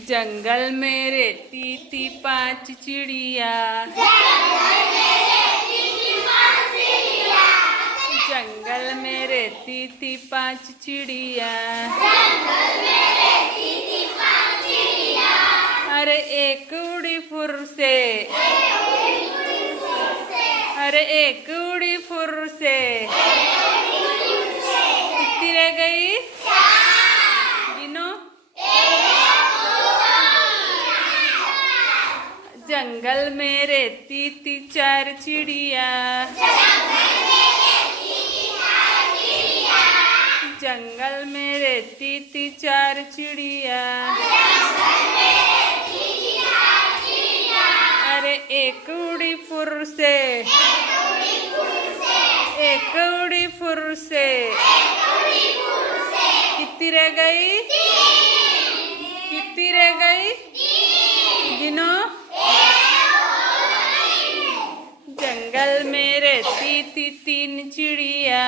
जंगल में रहती थी 5 चिड़िया। जंगल में रहती थी 5 चिड़िया। अरे एक उड़ी फुर से, अरे एक उड़ी फुर से, कितनी रह गई? गिनो। जंगल में रहती थी 4 चिड़िया। जंगल में रहती थी 4 चिड़िया। अरे एक उड़ी फुर से, एक उड़ी फुर से, कितनी रह गई? कितनी रह गई? गिनो। जंगल में रहती थी 3 चिड़िया।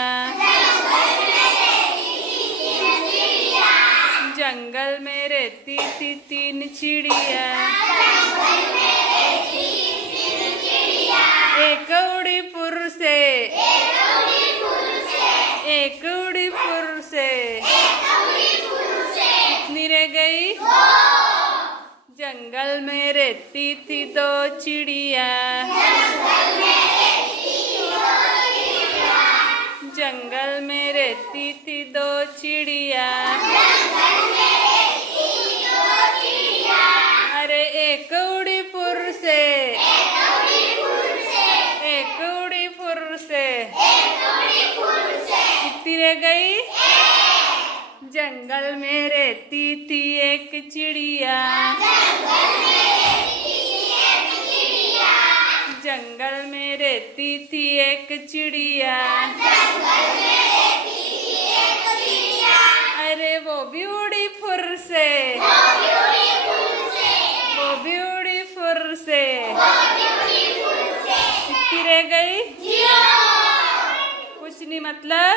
जंगल में रहती थी 3 चिड़िया। एक उड़ी फुर से, एक उड़ी फुर से, कितनी रह गई? जंगल में रहती थी 2 चिड़िया। जंगल में रहती थी 2 चिड़िया। अरे एक उड़ी फुर से, एक उड़ी फुर से, कितनी रह गई? जंगल में रहती थी 1 चिड़िया। जंगल में रहती थी 1 चिड़िया। अरे वो भी उड़ी फुर से, वो भी उड़ी फुर से, कितनी रह गई? कुछ नहीं मतलब